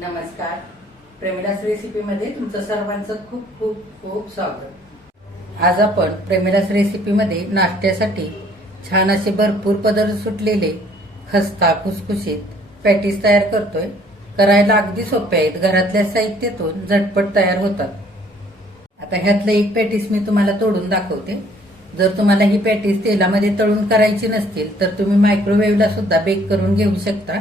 नमस्कार. प्रेमिलास रेसिपीमध्ये तुमचं सर्वांचं खूप खूप खूप स्वागत. आज आपण प्रेमिलास रेसिपीमध्ये नाश्त्यासाठी छान असे भरपूर पदार्थ सुटलेले खस्ता खुसखुशीत पॅटीस तयार करतोय. करायला अगदी सोपे आहेत. घरातल्या साहित्यातून झटपट तयार होतात. आता ह्यातलं एक पॅटीस मी तुम्हाला तोडून दाखवते. जर तुम्हाला ही पॅटीस तेलामध्ये तळून करायची नसतील तर तुम्ही मायक्रोवेव्हला सुद्धा बेक करून घेऊ शकता.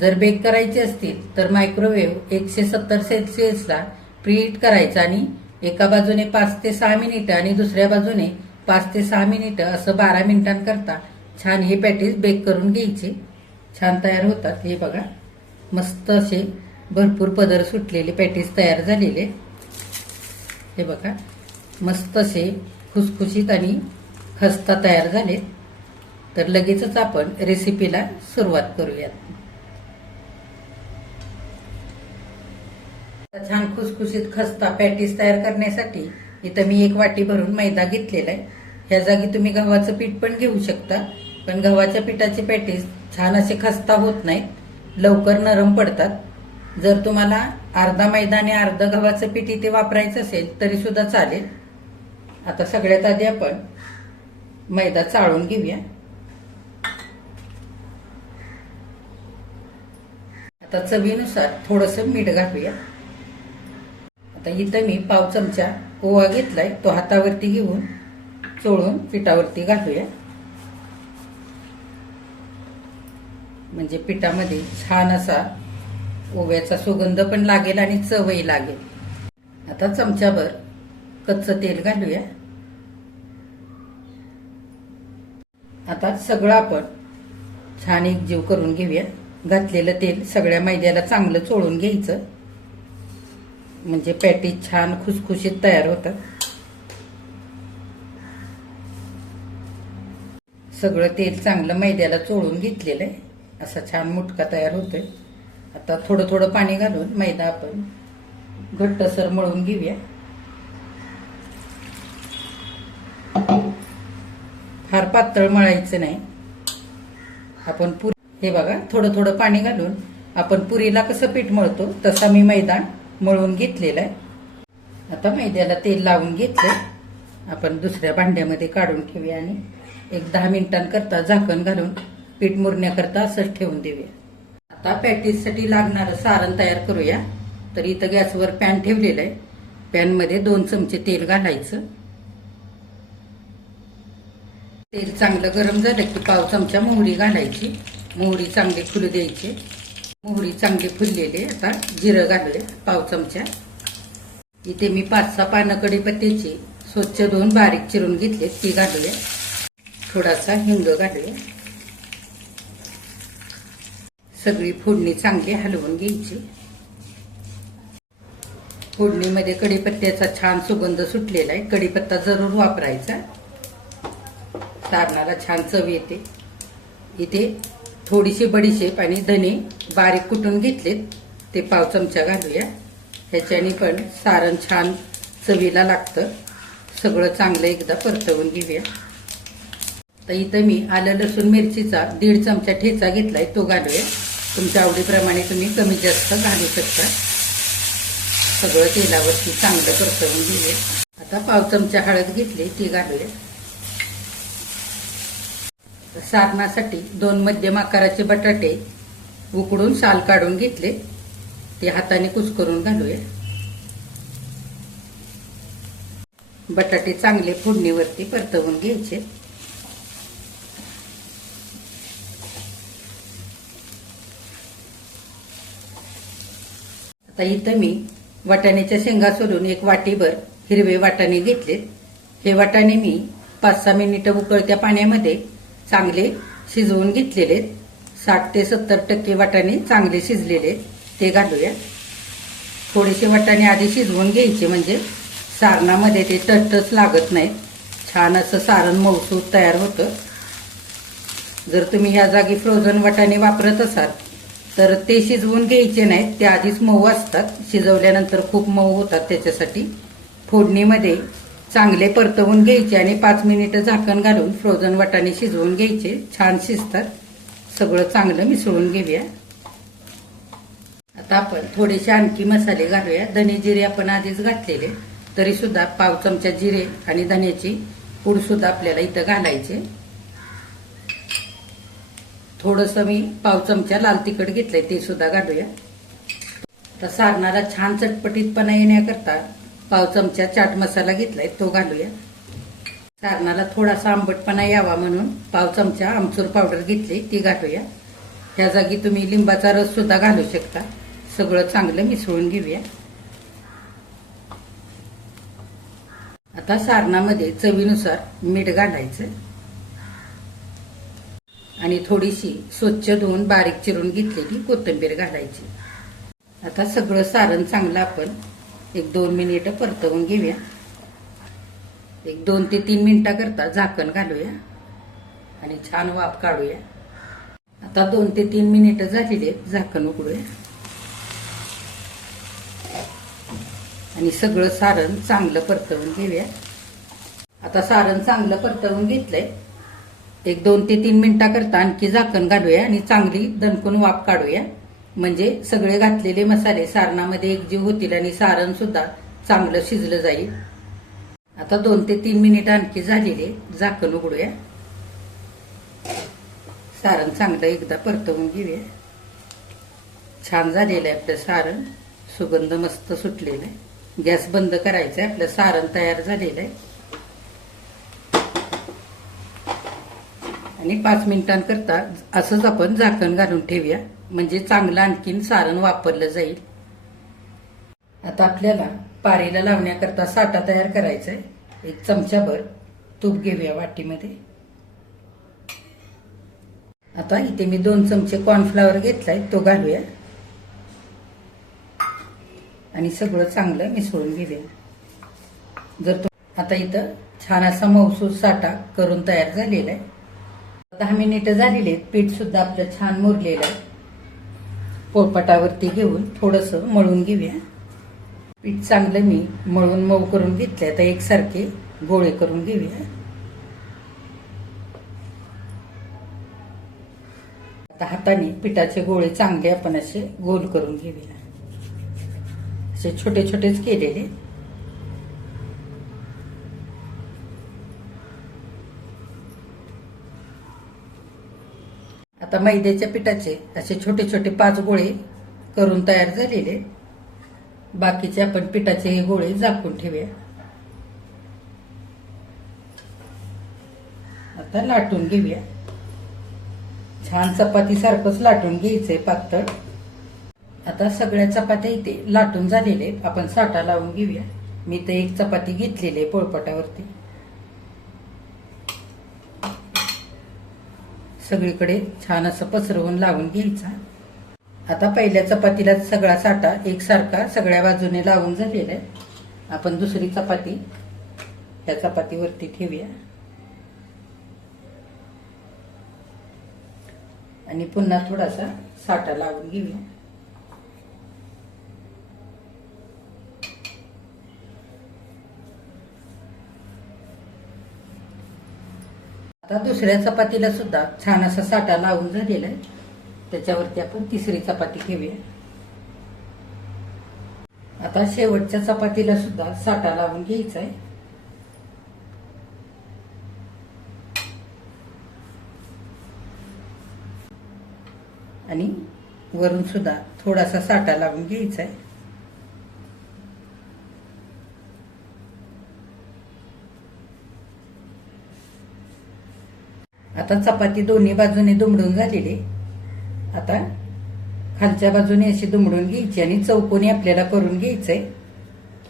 जर बेक करायचे असतील तर मायक्रोवेव्ह एकशे सत्तर सेल्सिअसला प्रीहीट करायचा आणि एका बाजूने पाच ते सहा मिनिटं आणि दुसऱ्या बाजूने पाच ते सहा मिनिटं असं बारा मिनिटांकरता छान हे पॅटीज बेक करून घ्यायचे. छान तयार होतात. हे बघा मस्त असे भरपूर पदर सुटलेले पॅटीज तयार झालेले. हे बघा मस्त असे खुसखुशीत आणि खस्ता तयार झालेत. तर लगेचच आपण रेसिपीला सुरुवात करूयात. छान खुसखुशीत खस्ता पॅटीस तयार करण्यासाठी इथं मी एक वाटी भरून मैदा घेतलेला आहे. ह्या जागी तुम्ही गव्हाचं पीठ पण घेऊ शकता. पण गव्हाच्या पिठाचे पॅटीस छान असे खस्ता होत नाहीत. लवकर नरम पडतात. जर तुम्हाला अर्धा मैदा आणि अर्धं गव्हाचं पीठ इथे वापरायचं असेल तरी सुद्धा चालेल. आता सगळ्यात आधी आपण मैदा चाळून घेऊया. आता चवीनुसार थोडंसं मीठ घालूया. आता इथं मी पाव चमचा ओवा घेतलाय तो हातावरती घेऊन चोळून पिठावरती घालूया. म्हणजे पिठामध्ये छान असा ओव्याचा सुगंध पण लागेल आणि चवही लागेल. आता चमच्याभर कच्चं तेल घालूया. आता सगळं आपण छान एकजीव करून घेऊया. घातलेलं तेल सगळ्या मैद्याला चांगलं चोळून घ्यायचं. म्हणजे पॅटी छान खुसखुशीत तयार होतात सगळं तेल चांगलं मैद्याला चोळून घेतलेलं आहे. असा छान मुटका तयार होतोय. आता थोडं थोडं पाणी घालून मैदा आपण घट्टसर मळून घेऊया. फार पातळ मळायचं नाही. आपण पुरी हे बघा थोडं थोडं पाणी घालून आपण पुरीला कसं पीठ मळतो तसा मी मैदा मळून घेतलेलं आहे. आता मैद्याला तेल लावून घेतलं. आपण दुसऱ्या भांड्यामध्ये काढून ठेवूया आणि एक दहा मिनिटांकरता झाकण घालून पीठ मुरण्याकरता असंच ठेवून देऊया. आता पॅटीससाठी लागणारं सारण तयार करूया. तर इथं गॅसवर पॅन ठेवलेलं आहे. पॅनमध्ये दोन चमचे तेल घालायचं. तेल चांगलं गरम झालं की पाव चमचा मोहरी घालायची. मोहरी चांगली फुलू द्यायची. मोहरी चांगली फुललेली आता जिरं घालूया पाव चमचा. इथे मी पाच सहा पानं कढीपत्त्याची स्वच्छ धुवून बारीक चिरून घेतले ती घालूया. थोडासा हिंग घालूया. सगळी फोडणी चांगली हलवून घ्यायची. फोडणीमध्ये कढीपत्त्याचा छान सुगंध सुटलेला आहे. कढीपत्ता जरूर वापरायचा. सारणाला छान चव येते. इथे थोडीशी बडीशेप आणि धने बारीक कुटून घेतलेत. ते पाव चमचा घालूया. ह्याच्याने पण सारण छान चवीला लागतं. सगळं चांगलं एकदा परतवून घेऊया. तर इथं मी आलं लसूण मिरचीचा दीड चमचा ठेचा घेतलाय तो घालूया. तुमच्या आवडीप्रमाणे तुम्ही कमी जास्त घालू शकता. सगळं तेलावरती चांगलं परतवून घेऊया. आता पाव चमचा हळद घेतली ती घालूया. सारणासाठी दोन मध्यम आकाराचे बटाटे उकडून साल काढून घेतले. ते हाताने कुसकरून घालूया. बटाटे चांगले फोडणीवरती परतवून घ्यायचे. आता इथं मी वाटाण्याच्या शेंगा सोडून एक वाटीभर हिरवे वाटाणे घेतले हे वाटाणे मी पाच सहा मिनिटं उकळत्या पाण्यामध्ये चांगले शिजवून घेतलेले साठ ते सत्तर टक्के वाटाणे चांगले शिजलेले ते घालूया. थोडेसे वाटाणे आधी शिजवून घ्यायचे म्हणजे सारणामध्ये ते टचटच लागत नाहीत छान असं सारण मौसूद तयार होतं. जर तुम्ही ह्या जागी फ्रोझन वाटाणे वापरत असाल तर ते शिजवून घ्यायचे नाहीत. ते आधीच मऊ असतात. शिजवल्यानंतर खूप मऊ होतात. त्याच्यासाठी फोडणीमध्ये चांगले परतवून घ्यायचे आणि पाच मिनिटं झाकण घालून फ्रोझन वाटाणे शिजवून घ्यायचे. छान शिजतात. सगळं चांगलं मिसळून घेऊया. आता आपण थोडेसे आणखी मसाले घालूया. धने जिरे आपण आधीच घातलेले. तरी सुद्धा पाव चमचा जिरे आणि धन्याची पूड सुद्धा आपल्याला इथं घालायचे. थोडस मी पाव चमचा लाल तिखट घेतलंय ते सुद्धा घालूया. तर सारणाला छान चटपटीतपणा येण्याकरता पाव चमचा चाट मसाला घेतलाय तो घालूया. सारणाला थोडासा आंबटपणा यावा म्हणून पाव चमचा आमचूर पावडर घेतली ती घालूया. ह्या जागी तुम्ही लिंबाचा रस सुद्धा घालू शकता. सगळं चांगलं मिसळून घेऊया. आता सारणामध्ये चवीनुसार मीठ घालायचं. आणि थोडीशी स्वच्छ धुवून बारीक चिरून घेतलेली कोथिंबीर घालायची. आता सगळं सारण चांगलं आपण एक दोन मिनिटं परतवून घेऊया. एक दोन ते तीन मिनिटाकरता झाकण घालूया आणि छान वाफ काढूया. आता दोन ते तीन मिनिटं झालेली आहेत झाकण उघडूया. आणि सगळं सारण चांगलं परतवून घेऊया. आता सारण चांगलं परतवून घेतलंय. एक दोन ते तीन मिनिटाकरता आणखी झाकण घालूया आणि चांगली दणकून वाफ काढूया. म्हणजे सगळे घातलेले मसाले सारणामध्ये एकजीव होतील आणि सारण सुद्धा चांगलं शिजलं जाईल. आता दोन ते तीन मिनिट आणखी झालेले झाकण उघडूया. सारण चांगलं एकदा परतवून घेऊया. छान झालेलं आहे आपलं सारण. सुगंध मस्त सुटलेला आहे. गॅस बंद करायचा आहे. आपलं सारण तयार झालेलं आहे. आणि पाच मिनिटांकरता असंच आपण झाकण घालून ठेवूया. म्हणजे चांगलं आणखीन सारण वापरलं जाईल. आता आपल्याला पारीला लावण्याकरता साठा तयार करायचा आहे एक चमचाभर तूप घेऊया वाटीमध्ये. आता इथे मी दोन चमचे कॉर्नफ्लॉवर घेतलाय तो घालूया. आणि सगळं चांगलं मिसळून घेऊया. जर तो आता इथं छान असा मौसूस साठा करून तयार झालेला आहे दहा मिनिटं झालेली आहेत पीठ सुद्धा आपलं छान मुरलेलं आहे. पोळपाटावरती घेऊन थोडस मळून घेऊया. पीठ चांगलं मी मळून मऊ करून घेतले आता एकसारखे गोळे करून घेऊया. आता हाताने पिठाचे गोळे चांगले आपण असे गोल करून घेऊया. असे छोटे छोटेच केलेले. आता मैद्याच्या पिठाचे असे छोटे छोटे पाच गोळे करून तयार झालेले. बाकीचे आपण पिठाचे हे गोळे झाकून ठेवूया. आता लाटून घेऊया. छान चपाती सारखंच लाटून घ्यायचंय पातळ. आता सगळ्या चपात्या इथे लाटून झालेले आपण साठा लावून घेऊया. मी तर एक चपाती घेतलेली आहे पोळपाटावरती. सगळीकडे छान असं पसरवून लावून घ्यायचा. आता पहिल्या चपातीला सगळा साठा एकसारखा सगळ्या बाजूने लावून झालेला आहे. आपण दुसरी चपाती ह्या चपातीवरती ठेवूया. आणि पुन्हा थोडासा साठा लावून घेऊया. आता दुसऱ्या चपातीला सुद्धा छान असा साठा लावून झालेला आहे. त्याच्यावरती आपण तिसरी चपाती घेऊया आता शेवटच्या चपातीला सुद्धा साठा लावून घ्यायचा आहे. आणि वरून सुद्धा थोडासा साठा लावून घ्यायचा आहे. आता चपाती दोन्ही बाजूने दुमडून झालेली. आता खालच्या बाजूने अशी दुमडून घ्यायची आणि चौकोनी आपल्याला करून घ्यायचंय.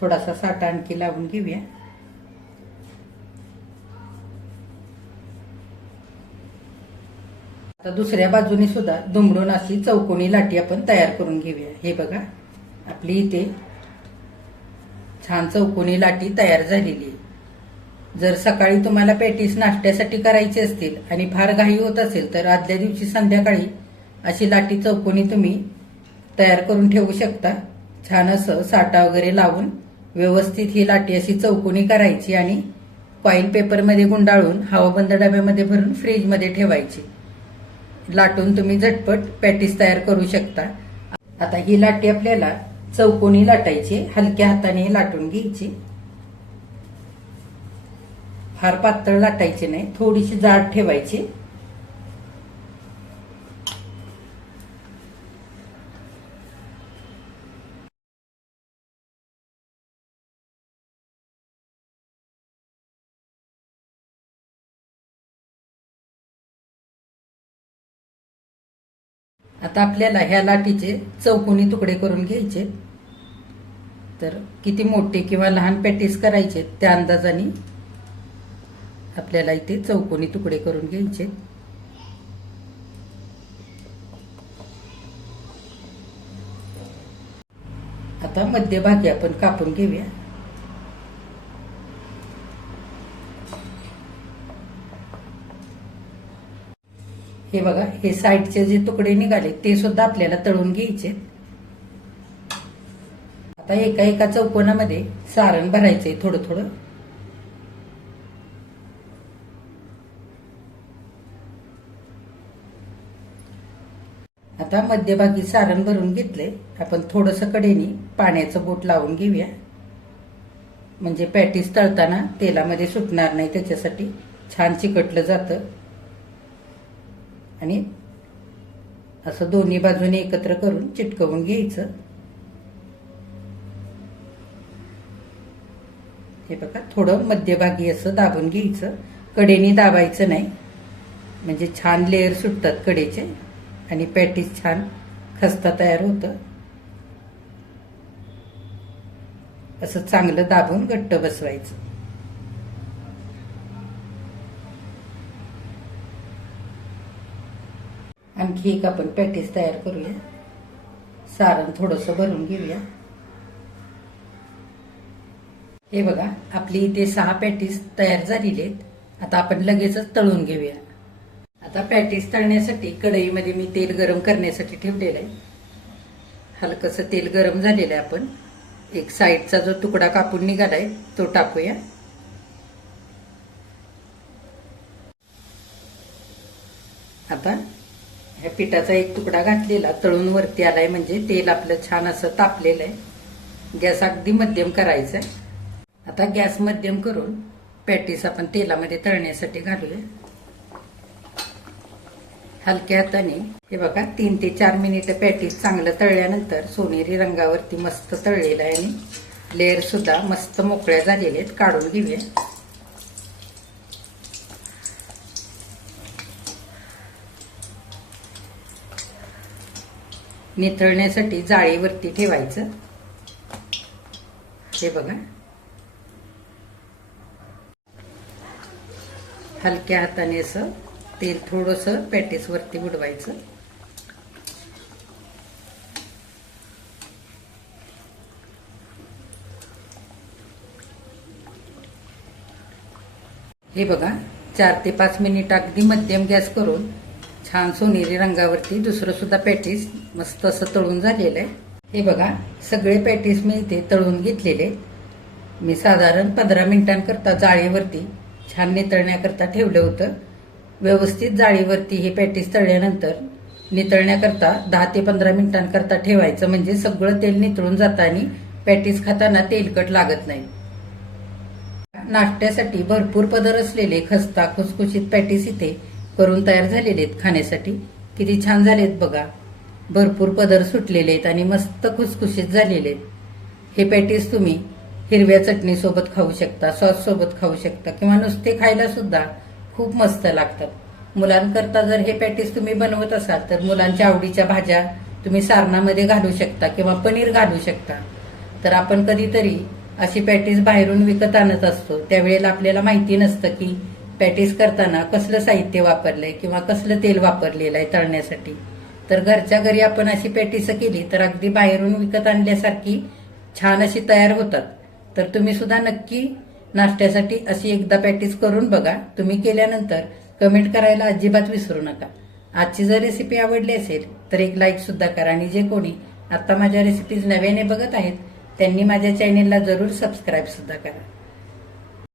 थोडासा साठा आणखी लावून घेऊया. आता दुसऱ्या बाजूने सुद्धा दुमडून अशी चौकोनी लाटी आपण तयार करून घेऊया. हे बघा आपली इथे छान चौकोनी लाटी तयार झालेली आहे. जर सकाळी तुम्हाला पॅटीस नाश्त्यासाठी करायची असतील आणि फार घाई होत असेल तर आदल्या दिवशी संध्याकाळी अशी लाटी चौकोनी तुम्ही तयार करून ठेवू शकता. छान असं साठा वगैरे लावून व्यवस्थित ही लाटी अशी चौकोनी करायची आणि कॉईल पेपरमध्ये गुंडाळून हवाबंद डब्यामध्ये भरून फ्रीजमध्ये ठेवायची. लाटून तुम्ही झटपट पॅटीस तयार करू शकता. आता ही लाटी आपल्याला चौकोनी लाटायची हलक्या हाताने लाटून घ्यायची. फार पातळ लाटायची नाही थोडीशी जाड ठेवायची. आता आपल्याला ह्या लाटीचे चौकोनी तुकडे करून घ्यायचे. तर किती मोठे किंवा लहान पॅटीस करायचे त्या अंदाजाने आपल्याला इथे चौकोनी तुकडे करून घ्यायचे. आता मध्यभागी आपण कापून घेऊया. हे बघा हे साईडचे जे तुकडे निघाले ते सुद्धा आपल्याला तळून घ्यायचे. आता एका एका चौकोनामध्ये सारण भरायचंय थोडं थोडं. आता मध्यभागी सारण भरून घेतले आपण थोडस कडेने पाण्याचं बोट लावून घेऊया. म्हणजे पॅटीस तळताना तेलामध्ये सुटणार नाही त्याच्यासाठी. छान चिकटलं जातं. आणि असं दोन्ही बाजूने एकत्र करून चिटकवून घ्यायचं. हे बघा थोडं मध्यभागी असं दाबून घ्यायचं. कडेने दाबायचं नाही. म्हणजे छान लेअर सुटतात कडेचे. आणि पॅटीस छान खस्ता तयार होतं. असं चांगलं दाबून घट्ट बसवायचं. आणखी एक आपण पॅटीस तयार करूया. सारण थोडंसं भरून घेऊया. हे बघा आपली इथे सहा पॅटीस तयार झालेली आहेत. आता आपण लगेचच तळून घेऊया. आता पॅटीस तळण्यासाठी कढईमध्ये मी तेल गरम करण्यासाठी ठेवलेलं आहे. हलकंसं तेल गरम झालेलं आहे आपण. एक साईडचा जो तुकडा कापून आहे तो टाकूया. आता ह्या पिठाचा एक तुकडा घातलेला तळून वरती आलाय म्हणजे तेल आपलं छान असं तापलेलं आहे. गॅस अगदी मध्यम करायचा आहे. आता गॅस मध्यम करून पॅटीस आपण तेलामध्ये तळण्यासाठी घालूया. हलक्या हाताने. हे बघा तीन ते चार मिनिटं पॅटीस चांगलं तळल्यानंतर सोनेरी रंगावरती मस्त तळलेलं आहे आणि लेअर सुद्धा मस्त मोकळ्या झालेल्या आहेत. काढून घेऊया. नितळण्यासाठी जाळीवरती ठेवायचं. हे बघा. हलक्या हाताने असं तेल थोडस पॅटीस वरती बुडवायचं. हे बघा चार ते पाच मिनिट अगदी मध्यम गॅस करून छान सोनेरी रंगावरती दुसरं सुद्धा पॅटीस मस्त असं तळून झालेलं आहे. हे बघा सगळे पॅटीस मी इथे तळून घेतलेले. मी साधारण पंधरा मिनिटांकरता जाळीवरती छान नितळण्याकरता ठेवलं होतं. व्यवस्थित जाळीवरती हे पॅटीस तळल्यानंतर नितळण्याकरता दहा ते पंधरा मिनिटांकरता ठेवायचं. म्हणजे सगळं तेल नितळून जातं आणि पॅटीस खाताना तेलकट लागत नाही. नाश्त्यासाठी भरपूर पदर असलेले खस्ता खुसखुशीत पॅटीस इथे करून तयार झालेले आहेत खाण्यासाठी. किती छान झालेत बघा. भरपूर पदर सुटलेले आहेत आणि मस्त खुसखुशीत झालेले आहेत. हे पॅटीस तुम्ही हिरव्या चटणीसोबत खाऊ शकता सॉस सोबत खाऊ शकता किंवा नुसते खायला सुद्धा खूप मस्त लागतात मुलांकरता जर हे पॅटीस तुम्ही बनवत असाल तर मुलांच्या आवडीच्या भाज्या तुम्ही सारणामध्ये घालू शकता किंवा पनीर घालू शकता. तर आपण कधीतरी अशी पॅटीस बाहेरून विकत आणत असतो. त्यावेळेला आपल्याला माहिती नसतं की पॅटीस करताना कसलं साहित्य वापरलंय किंवा कसलं तेल वापरलेलं आहे तळण्यासाठी. तर घरच्या घरी आपण अशी पॅटीस केली तर अगदी बाहेरून विकत आणल्यासारखी छान अशी तयार होतात. तर तुम्ही सुद्धा नक्की नाश्त्यासाठी अशी एकदा प्रॅक्टिस करून बघा. तुम्ही केल्यानंतर कमेंट करायला अजिबात विसरू नका. आजची जर रेसिपी आवडली असेल तर एक लाईक सुद्धा करा. आणि जे कोणी आता माझ्या रेसिपीज नव्याने बघत आहेत त्यांनी माझ्या चॅनेलला जरूर सबस्क्राईब सुद्धा करा.